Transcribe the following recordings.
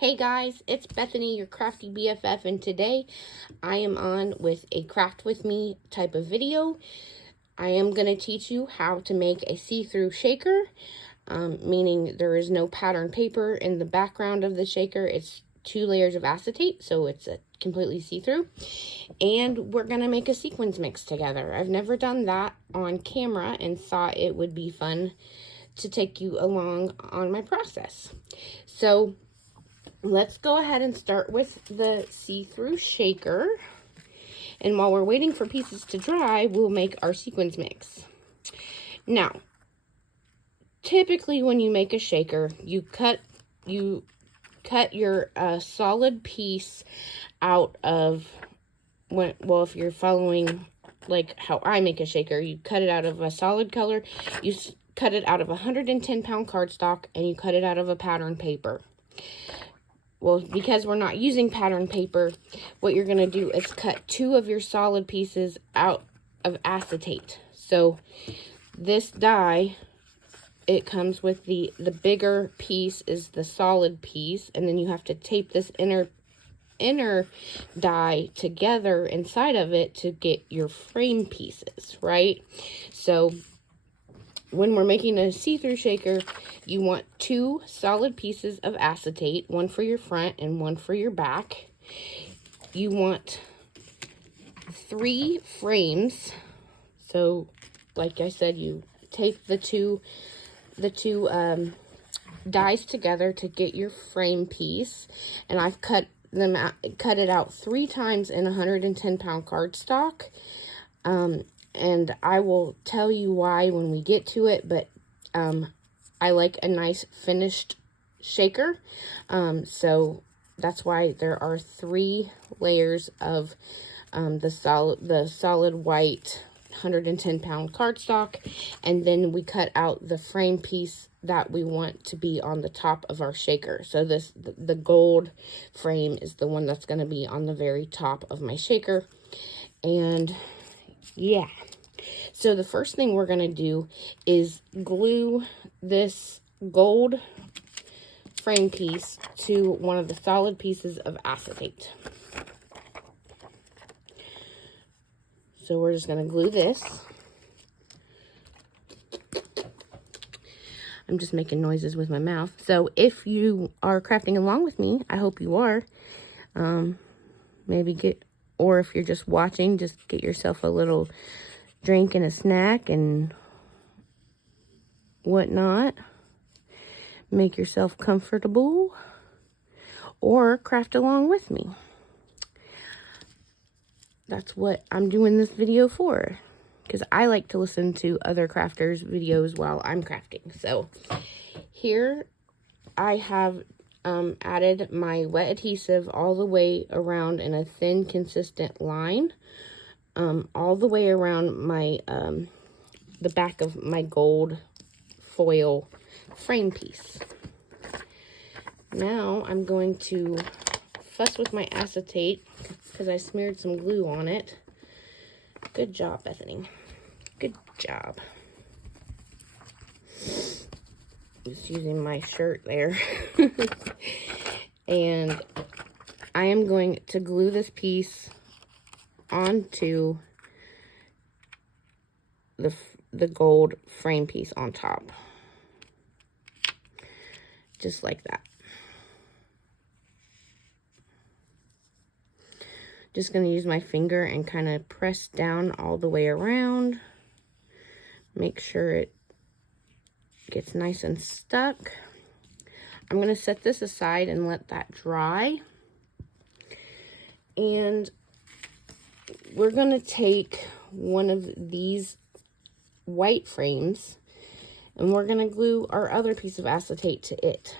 Hey guys, it's Bethany, your crafty BFF, and today I am on with a craft with me type of video. I am going to teach you how to make a see-through shaker, meaning there is no pattern paper in the background of the shaker. It's 2 layers of acetate, so it's a completely see-through. And we're going to make a sequins mix together. I've never done that on camera and thought it would be fun to take you along on my process. So let's go ahead and start with the see-through shaker. And while we're waiting for pieces to dry, we'll make our sequins mix. Now, typically when you make a shaker, you cut your solid piece out of, well, if you're following like how I make a shaker, you cut it out of a solid color, you cut it out of 110-pound cardstock, and you cut it out of a pattern paper. Well, because we're not using pattern paper, what you're going to do is cut 2 of your solid pieces out of acetate. So this die, it comes with the bigger piece is the solid piece, and then you have to tape this inner die together inside of it to get your frame pieces, right? So when we're making a see-through shaker, you want 2 solid pieces of acetate, one for your front and one for your back. You want 3 frames. So, like I said, you tape the two dies together to get your frame piece. And I've cut it out 3 times in 110-pound cardstock. And I will tell you why when we get to it, but I like a nice finished shaker, so that's why there are 3 layers of the solid white 110-pound cardstock, and then we cut out the frame piece that we want to be on the top of our shaker. So the gold frame is the one that's going to be on the very top of my shaker. And yeah, so the first thing we're going to do is glue this gold frame piece to one of the solid pieces of acetate. So we're just going to glue this. I'm just making noises with my mouth. So if you are crafting along with me, I hope you are. Or if you're just watching, just get yourself a little drink and a snack and whatnot. Make yourself comfortable or craft along with me. That's what I'm doing this video for, because I like to listen to other crafters' videos while I'm crafting. So here I have added my wet adhesive all the way around in a thin, consistent line. All the way around my the back of my gold foil frame piece. Now I'm going to fuss with my acetate because I smeared some glue on it. Good job, Bethany. Good job. Just using my shirt there. And I am going to glue this piece onto the gold frame piece on top. Just like that. Just going to use my finger and kind of press down all the way around. Make sure it gets nice and stuck. I'm going to set this aside and let that dry. And we're going to take one of these white frames and we're going to glue our other piece of acetate to it.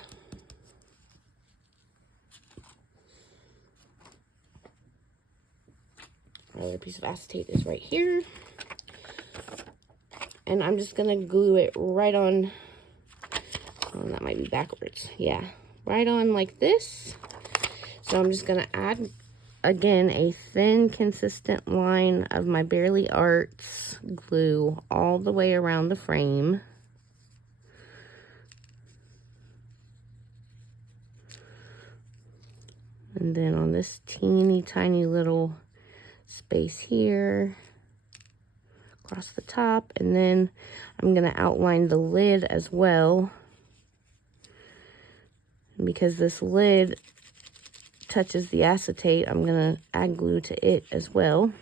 Our other piece of acetate is right here. And I'm just going to glue it right on. Oh, that might be backwards. Yeah, right on like this. So I'm just going to add, again, a thin, consistent line of my Barely Arts glue all the way around the frame. And then on this teeny tiny little space here, across the top, and then I'm gonna outline the lid as well. And because this lid touches the acetate, I'm gonna add glue to it as well.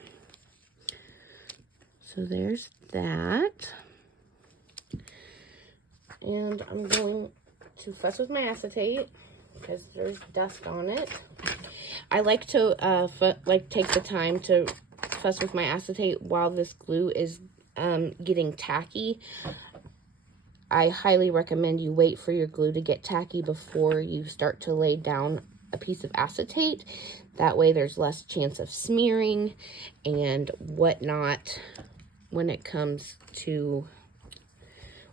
So there's that. And I'm going to fuss with my acetate because there's dust on it. I like to take the time to fuss with my acetate while this glue is getting tacky. I highly recommend you wait for your glue to get tacky before you start to lay down a piece of acetate. That way there's less chance of smearing and whatnot when it comes to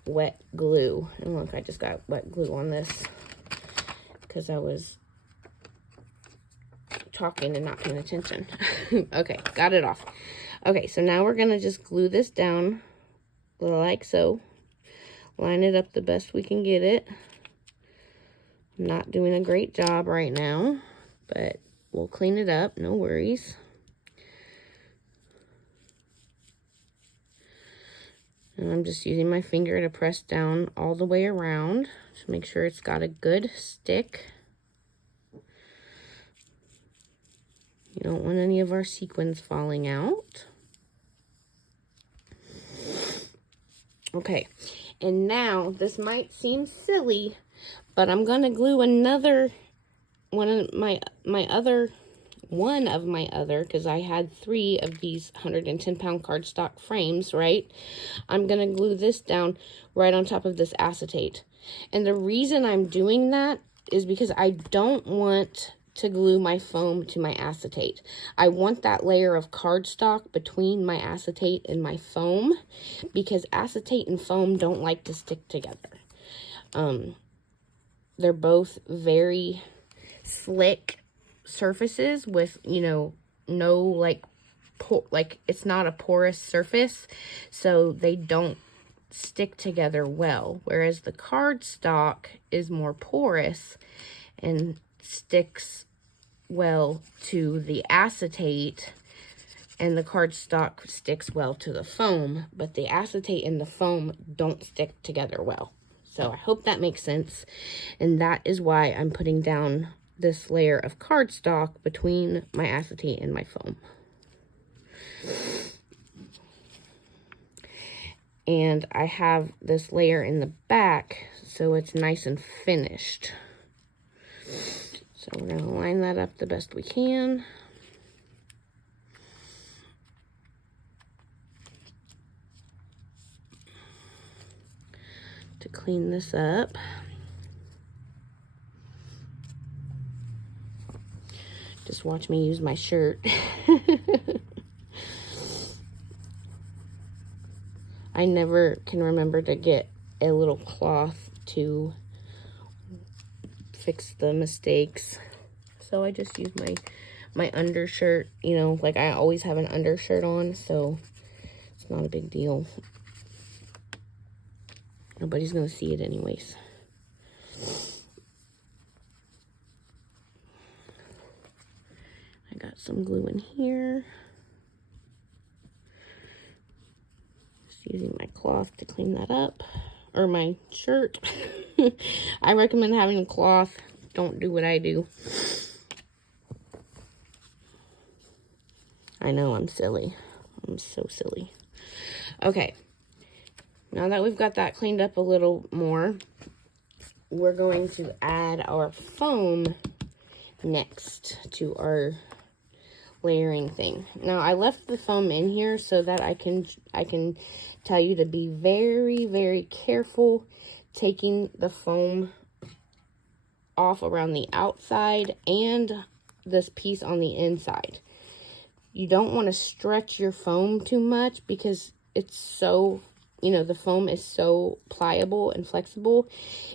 wet glue. And look, I just got wet glue on this because I was talking and not paying attention. Okay, got it off. Okay, so now we're gonna just glue this down like so. Line it up the best we can get it. I'm not doing a great job right now, but we'll clean it up, no worries. And I'm just using my finger to press down all the way around to make sure it's got a good stick. You don't want any of our sequins falling out. Okay, and now this might seem silly, but I'm gonna glue another one of my other, because I had 3 of these 110-pound cardstock frames, right? I'm gonna glue this down right on top of this acetate. And the reason I'm doing that is because I don't want to glue my foam to my acetate. I want that layer of cardstock between my acetate and my foam, because acetate and foam don't like to stick together. They're both very slick surfaces with, you know, no like it's not a porous surface, so they don't stick together well, whereas the cardstock is more porous and sticks well to the acetate, and the cardstock sticks well to the foam, but the acetate and the foam don't stick together well. So I hope that makes sense, and that is why I'm putting down this layer of cardstock between my acetate and my foam. And I have this layer in the back, so it's nice and finished. So we're going to line that up the best we can. To clean this up. Just watch me use my shirt. I never can remember to get a little cloth to fix the mistakes, so I just use my undershirt. You know, like I always have an undershirt on, so it's not a big deal. Nobody's gonna see it anyways. I got some glue in here. Just using my cloth to clean that up, or my shirt. I recommend having a cloth. Don't do what I do. I know, I'm silly. I'm so silly. Okay. Now that we've got that cleaned up a little more, we're going to add our foam next to our layering thing. Now I left the foam in here so that I can tell you to be very, very careful taking the foam off around the outside and this piece on the inside. You don't want to stretch your foam too much because it's so, you know, the foam is so pliable and flexible.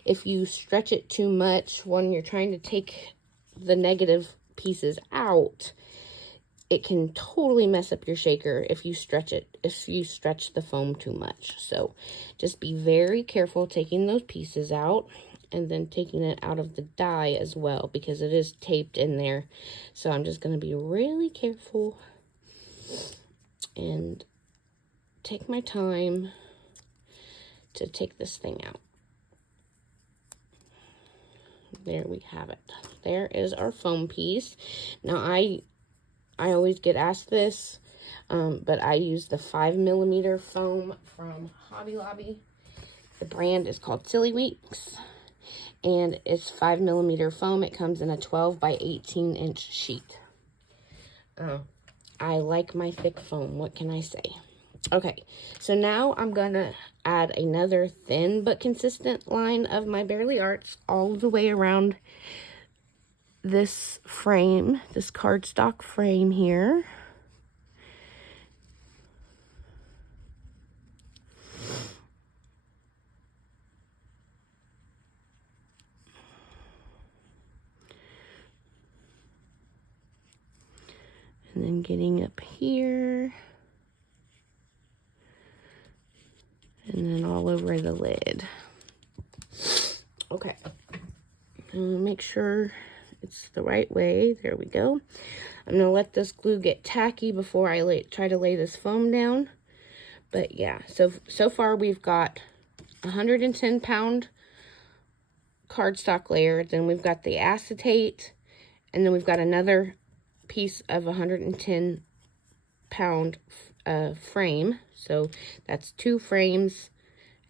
If you stretch it too much when you're trying to take the negative pieces out, it can totally mess up your shaker if you stretch the foam too much. So just be very careful taking those pieces out. and then taking it out of the die as well, because it is taped in there. So I'm just going to be really careful and take my time to take this thing out. There we have it. There is our foam piece. Now I always get asked this, but I use the 5mm foam from Hobby Lobby. The brand is called Silly Weeks, and it's 5mm foam. It comes in a 12 by 18 inch sheet. I like my thick foam. What can I say? Okay, so now I'm gonna add another thin but consistent line of my Bearly Arts all the way around this frame, this cardstock frame here. And then getting up here. And then all over the lid. Okay. Make sure it's the right way. There we go. I'm going to let this glue get tacky before I try to lay this foam down. But yeah, so far we've got 110-pound cardstock layer. Then we've got the acetate. And then we've got another piece of 110-pound frame. So that's 2 frames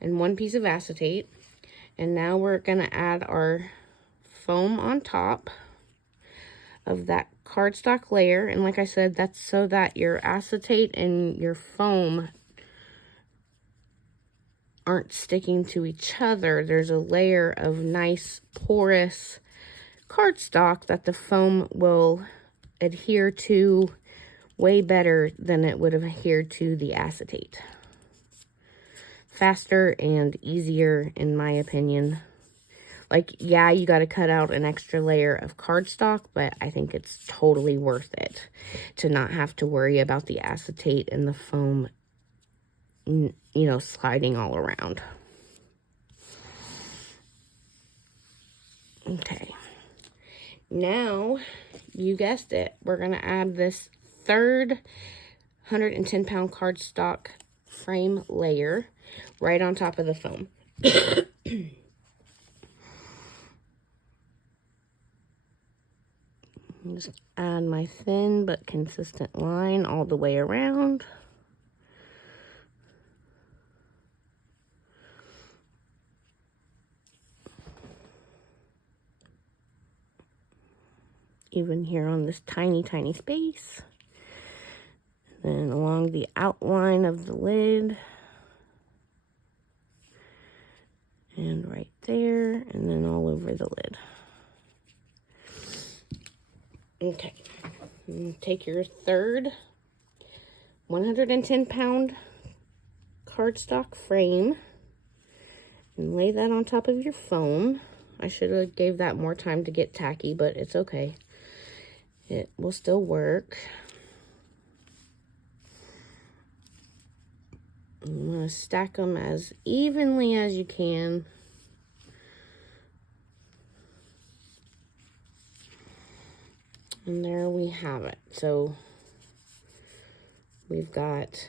and 1 piece of acetate. And now we're going to add our foam on top of that cardstock layer. And like I said, that's so that your acetate and your foam aren't sticking to each other. There's a layer of nice porous cardstock that the foam will adhere to way better than it would have adhered to the acetate. Faster and easier, in my opinion. Like, yeah, you got to cut out an extra layer of cardstock, but I think it's totally worth it to not have to worry about the acetate and the foam, you know, sliding all around. Okay. Now, you guessed it, we're going to add this third 110-pound cardstock frame layer right on top of the foam. Just add my thin but consistent line all the way around. Even here on this tiny, tiny space. Then along the outline of the lid. And right there, and then all over the lid. Okay, take your third 110-pound cardstock frame and lay that on top of your foam. I should have gave that more time to get tacky, but it's okay. It will still work. I'm going to stack them as evenly as you can. And there we have it. So we've got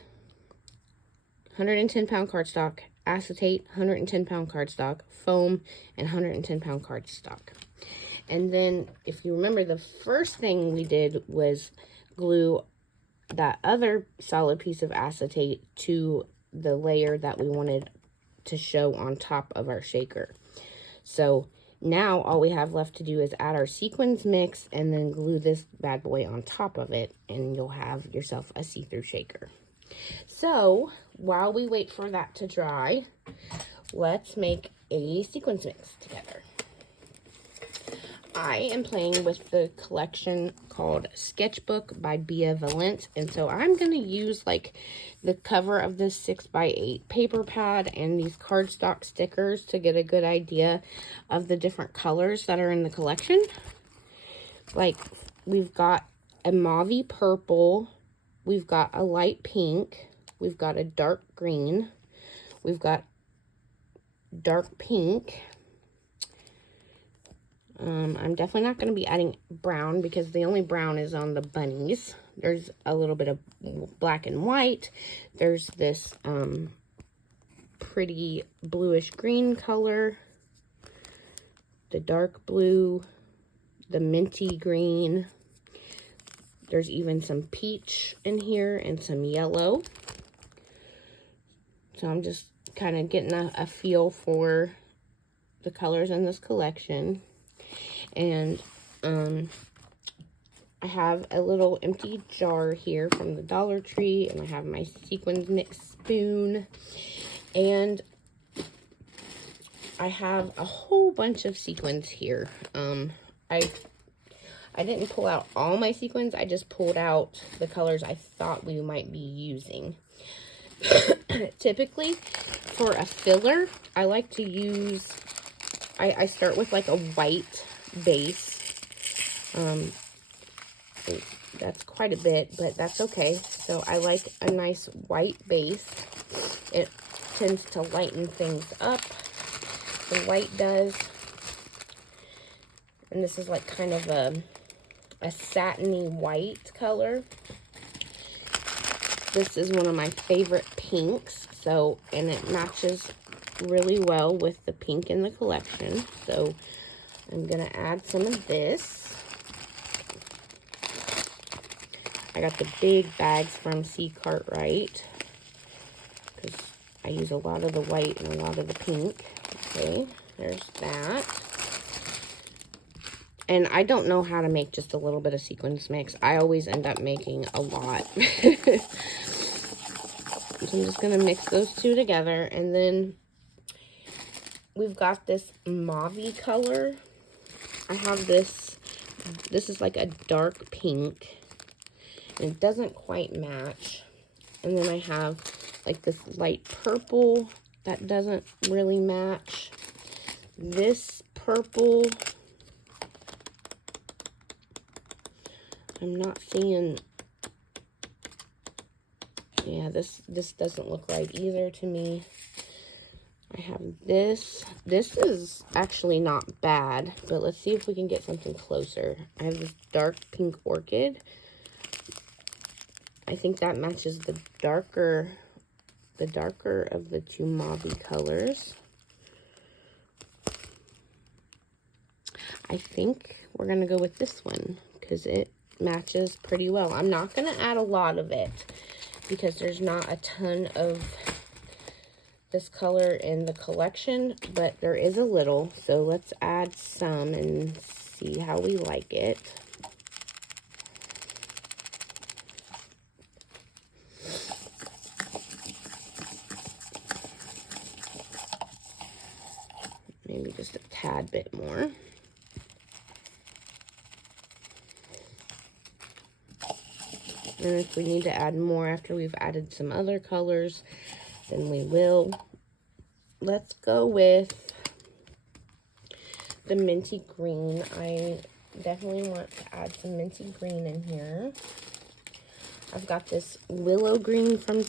110-pound cardstock, acetate, 110-pound cardstock, foam, and 110-pound cardstock. And then, if you remember, the first thing we did was glue that other solid piece of acetate to the layer that we wanted to show on top of our shaker. So now all we have left to do is add our sequins mix and then glue this bad boy on top of it, and you'll have yourself a see-through shaker. So while we wait for that to dry, let's make a sequins mix together. I am playing with the collection called Sketchbook by Bia Valent, and so I'm going to use like the cover of this 6x8 paper pad and these cardstock stickers to get a good idea of the different colors that are in the collection. Like, we've got a mauvey purple, we've got a light pink, we've got a dark green, we've got dark pink, I'm definitely not going to be adding brown because the only brown is on the bunnies. There's a little bit of black and white. There's this pretty bluish green color, the dark blue, the minty green. There's even some peach in here and some yellow. So I'm just kind of getting a feel for the colors in this collection. And I have a little empty jar here from the Dollar Tree, and I have my sequins mix spoon, and I have a whole bunch of sequins here. I didn't pull out all my sequins, I just pulled out the colors I thought we might be using. Typically, for a filler, I like to use, I start with like a white base. That's quite a bit, but that's okay. So I like a nice white base. It tends to lighten things up. The white does. And this is like kind of a satiny white color. This is one of my favorite pinks. So, and it matches really well with the pink in the collection. So I'm going to add some of this. I got the big bags from Cartwright because I use a lot of the white and a lot of the pink. Okay, there's that. And I don't know how to make just a little bit of sequins mix. I always end up making a lot. So I'm just going to mix those two together. And then we've got this mauve color. I have this. This is like a dark pink. And it doesn't quite match. And then I have like this light purple that doesn't really match. This purple, I'm not seeing, yeah, this doesn't look right either to me. I have this. This is actually not bad, but let's see if we can get something closer. I have this dark pink orchid. I think that matches the darker of the two mauve colors. I think we're going to go with this one because it matches pretty well. I'm not going to add a lot of it because there's not a ton of this color in the collection, but there is a little. So let's add some and see how we like it. Maybe just a tad bit more. And if we need to add more after we've added some other colors, then we will. Let's go with the minty green. I definitely want to add some minty green in here. I've got this willow green from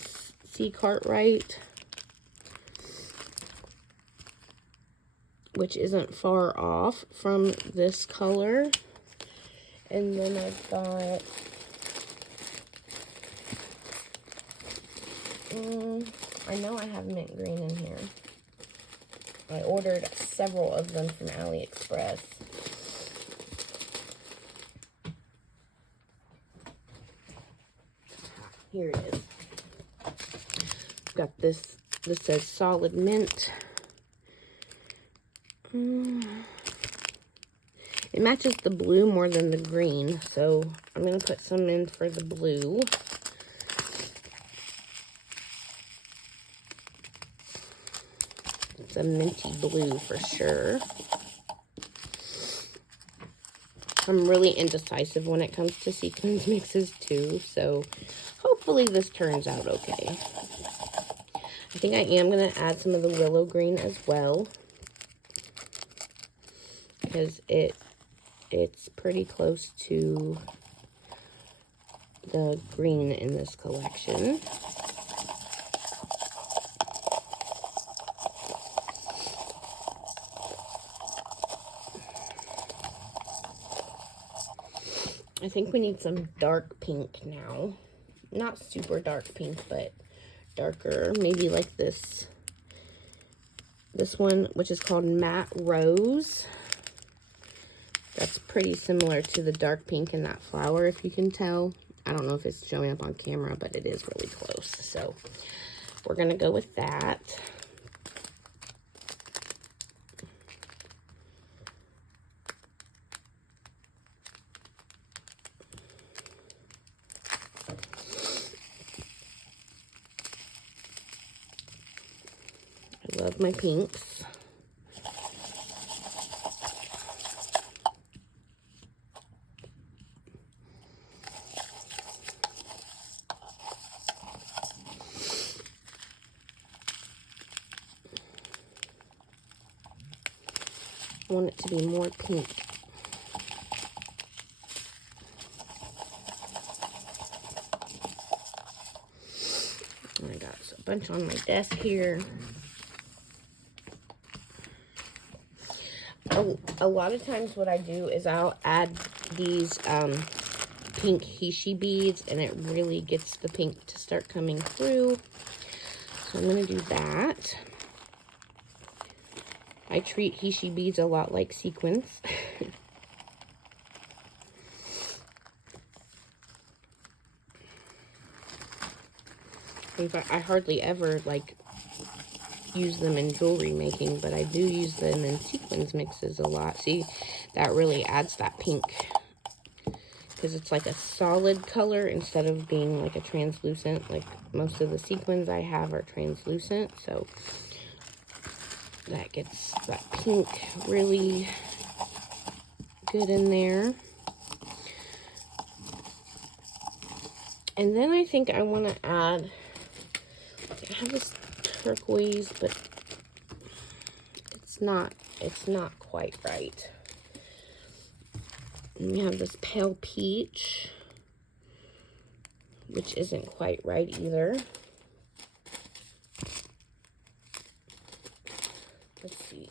Cartwright, which isn't far off from this color. And then I've got I know I have mint green in here. I ordered several of them from AliExpress. Here it is. I've got this says solid mint. It matches the blue more than the green, so I'm going to put some in for the blue. It's a minty blue for sure. I'm really indecisive when it comes to sequins mixes too, so hopefully this turns out okay. I think I am going to add some of the willow green as well, because it's pretty close to the green in this collection. I think we need some dark pink now. Not super dark pink, but darker. Maybe like this one, which is called Matte Rose. That's pretty similar to the dark pink in that flower, if you can tell. I don't know if it's showing up on camera, but it is really close. So we're going to go with that. I love my pinks. I want it to be more pink. I got a bunch on my desk here. A lot of times what I do is I'll add these pink Hishi beads, and it really gets the pink to start coming through. So I'm going to do that. I treat Hishi beads a lot like sequins. In fact, I hardly ever like use them in jewelry making, but I do use them in sequins mixes a lot. See, that really adds that pink, because it's like a solid color instead of being like a translucent. Like most of the sequins I have are translucent, so that gets that pink really good in there. And then I think I want to add, I have this turquoise, but it's not quite right. And we have this pale peach, which isn't quite right either. Let's see.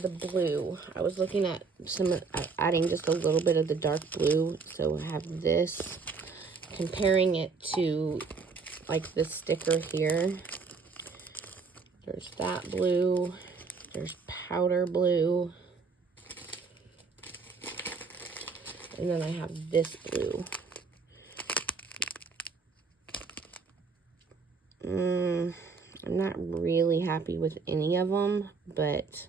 The blue. I was looking at adding just a little bit of the dark blue. So I have this, comparing it to like this sticker here. There's that blue. There's powder blue. And then I have this blue. I'm not really happy with any of them, but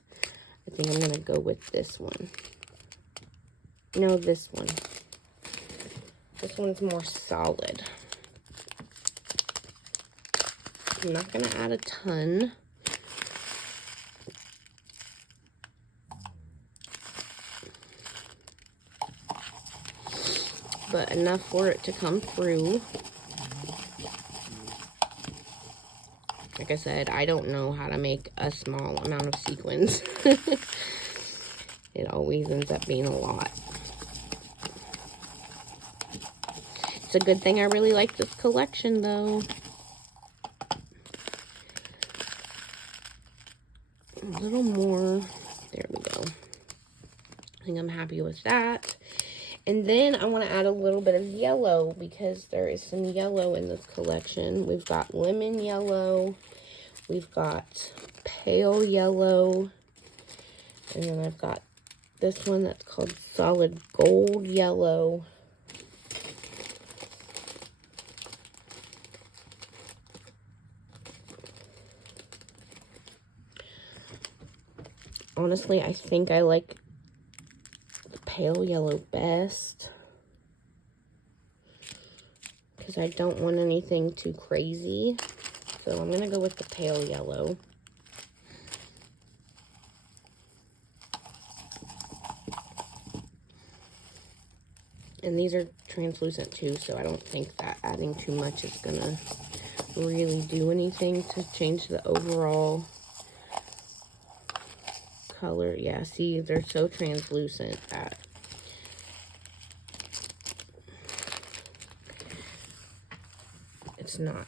I think I'm going to go with this one. No, this one. This one's more solid. I'm not going to add a ton. But enough for it to come through. Like I said, I don't know how to make a small amount of sequins. It always ends up being a lot. It's a good thing I really like this collection, though. A little more. There we go. I think I'm happy with that. And then I want to add a little bit of yellow, because there is some yellow in this collection. We've got lemon yellow. We've got pale yellow. And then I've got this one that's called solid gold yellow. Honestly, I think I like the pale yellow best, because I don't want anything too crazy. So I'm going to go with the pale yellow. And these are translucent too, so I don't think that adding too much is going to really do anything to change the overall color. Yeah, see, they're so translucent that it's not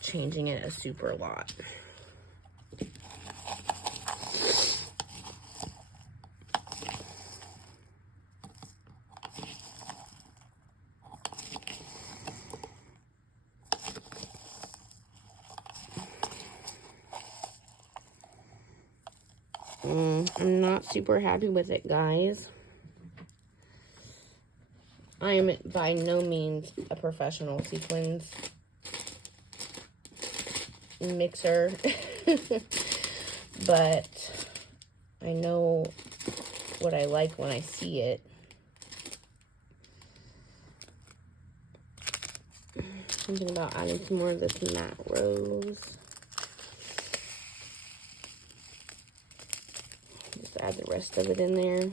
changing it a super lot. I'm not super happy with it, guys. I am by no means a professional sequins mixer, but I know what I like when I see it. Thinking about adding some more of this matte rose. Just add the rest of it in there.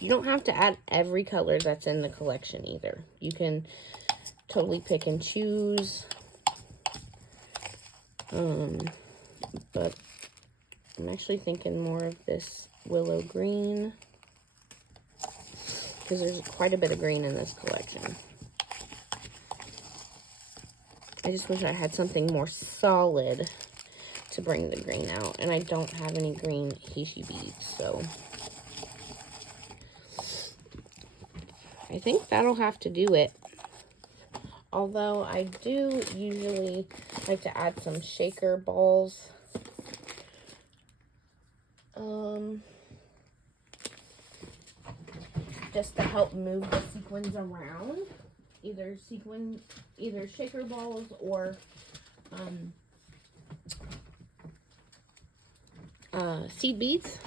You don't have to add every color that's in the collection either. You can totally pick and choose. But I'm actually thinking more of this willow green, because there's quite a bit of green in this collection. I just wish I had something more solid to bring the green out, and I don't have any green heishi beads, so I think that'll have to do it. Although I do usually like to add some shaker balls. Just to help move the sequins around. Either shaker balls or seed beads.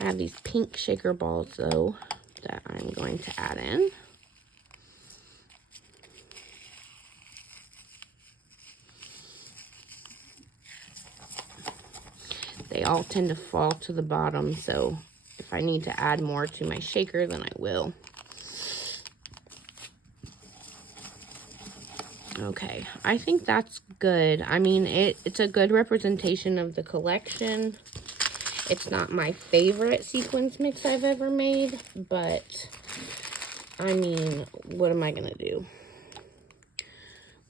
I have these pink shaker balls though that I'm going to add in. They all tend to fall to the bottom, so if I need to add more to my shaker, then I will. Okay, I think that's good. I mean, it's a good representation of the collection. It's not my favorite sequins mix I've ever made, but I mean, what am I gonna do?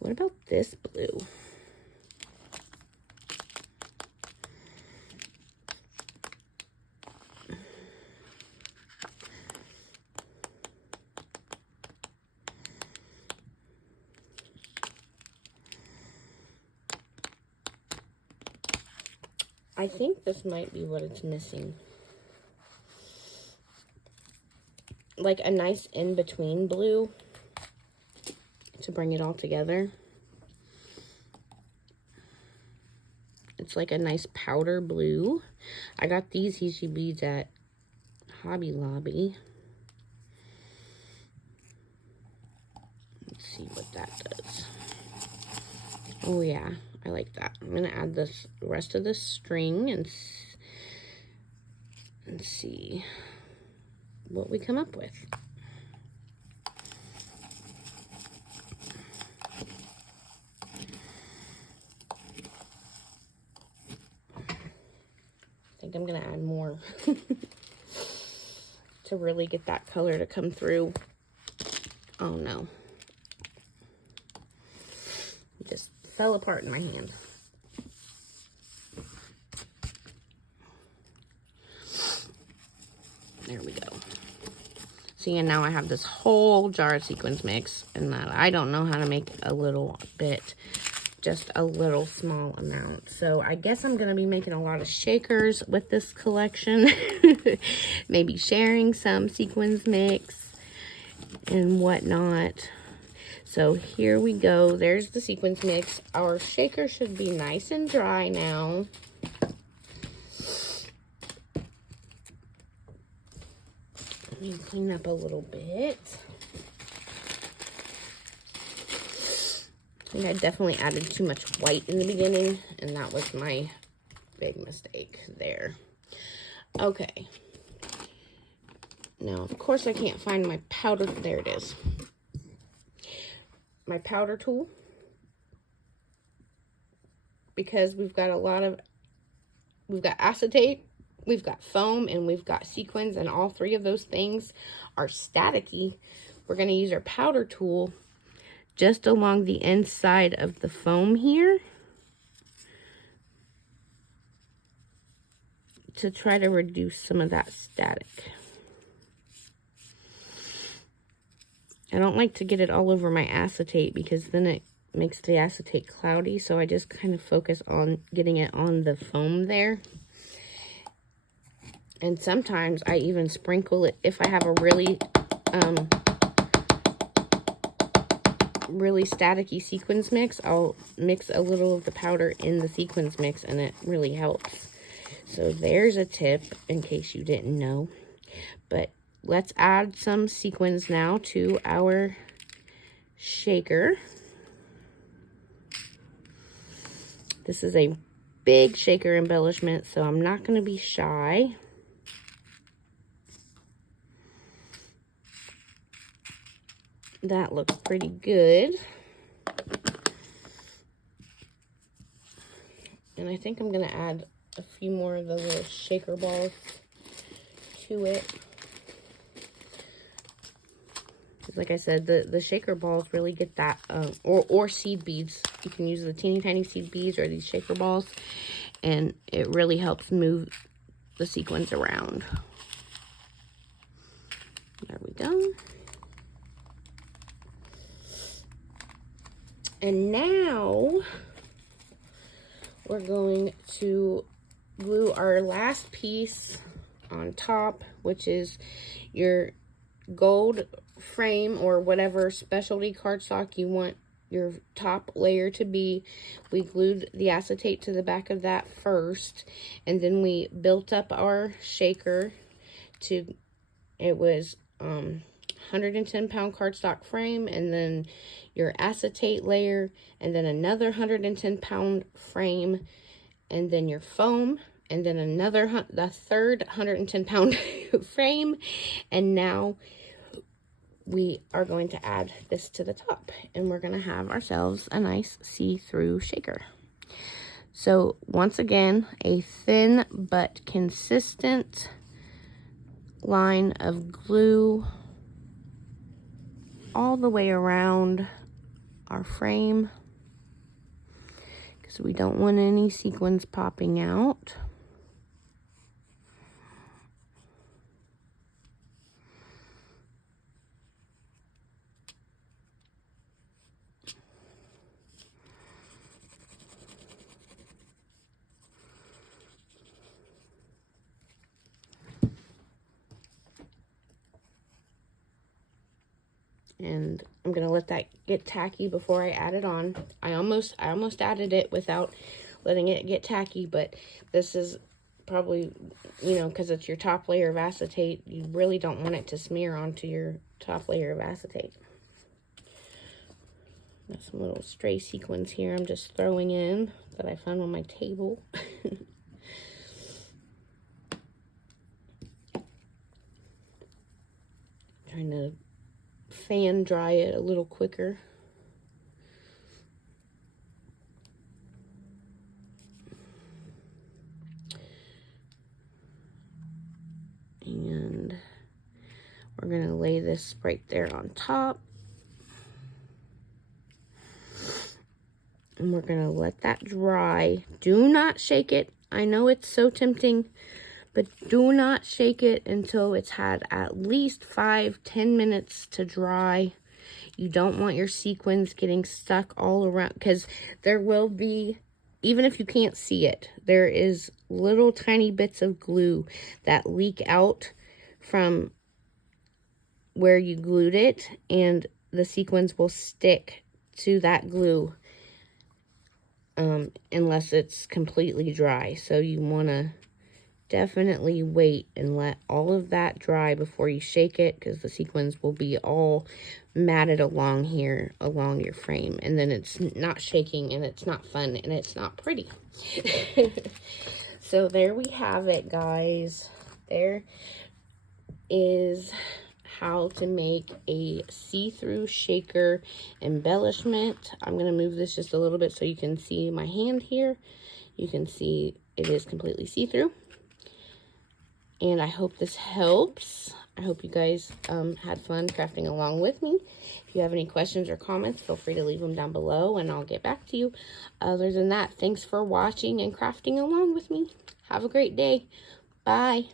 What about this blue? I think this might be what it's missing. Like a nice in-between blue to bring it all together. It's like a nice powder blue. I got these heishi beads at Hobby Lobby. Let's see what that does. Oh yeah, I like that. I'm gonna add this rest of this string and see what we come up with. I think I'm gonna add more to really get that color to come through. Oh no. It just fell apart in my hand. There we go. See, and now I have this whole jar of sequins mix, and that I don't know how to make a little bit, just a little small amount. So I guess I'm gonna be making a lot of shakers with this collection. Maybe sharing some sequins mix and whatnot. So here we go. There's the sequins mix. Our shaker should be nice and dry now. Let me clean up a little bit. I think I definitely added too much white in the beginning, and that was my big mistake there. Okay. Now, of course, I can't find my powder. There it is. My powder tool. Because we've got acetate, we've got foam, and we've got sequins, and all three of those things are staticky. We're going to use our powder tool just along the inside of the foam here. to try to reduce some of that static. I don't like to get it all over my acetate because then it makes the acetate cloudy, so I just kind of focus on getting it on the foam there. And sometimes I even sprinkle it if I have a really really staticky sequins mix. I'll mix a little of the powder in the sequins mix, and it really helps. So there's a tip in case you didn't know. But let's add some sequins now to our shaker. This is a big shaker embellishment, so I'm not going to be shy. That looks pretty good. And I think I'm going to add a few more of the little shaker balls to it. Like I said, the shaker balls really get that, or seed beads. You can use the teeny tiny seed beads or these shaker balls, and it really helps move the sequins around. There we go. And now we're going to glue our last piece on top, which is your gold frame or whatever specialty cardstock you want your top layer to be. We glued the acetate to the back of that first, and then we built up our shaker to, it was 110 pound cardstock frame, and then your acetate layer, and then another 110 pound frame, and then your foam, and then the third 110 pound frame. And now we are going to add this to the top, and we're going to have ourselves a nice see-through shaker. So once again, a thin but consistent line of glue all the way around our frame, because we don't want any sequins popping out. And I'm gonna let that get tacky before I add it on. I almost added it without letting it get tacky, but this is probably, you know, because it's your top layer of acetate, you really don't want it to smear onto your top layer of acetate. Got some little stray sequins here I'm just throwing in that I found on my table. Trying to fan dry it a little quicker. And we're going to lay this right there on top. And we're going to let that dry. Do not shake it. I know it's so tempting, but do not shake it until it's had at least 5-10 minutes to dry. You don't want your sequins getting stuck all around, because there will be, even if you can't see it, there is little tiny bits of glue that leak out from where you glued it, and the sequins will stick to that glue unless it's completely dry. So you want to definitely wait and let all of that dry before you shake it, because the sequins will be all matted along here, along your frame, and then it's not shaking, and it's not fun, and it's not pretty. So there we have it, guys. There is how to make a see-through shaker embellishment. I'm going to move this just a little bit so you can see my hand here. You can see it is completely see-through. And I hope this helps. I hope you guys had fun crafting along with me. If you have any questions or comments, feel free to leave them down below and I'll get back to you. Other than that, thanks for watching and crafting along with me. Have a great day. Bye.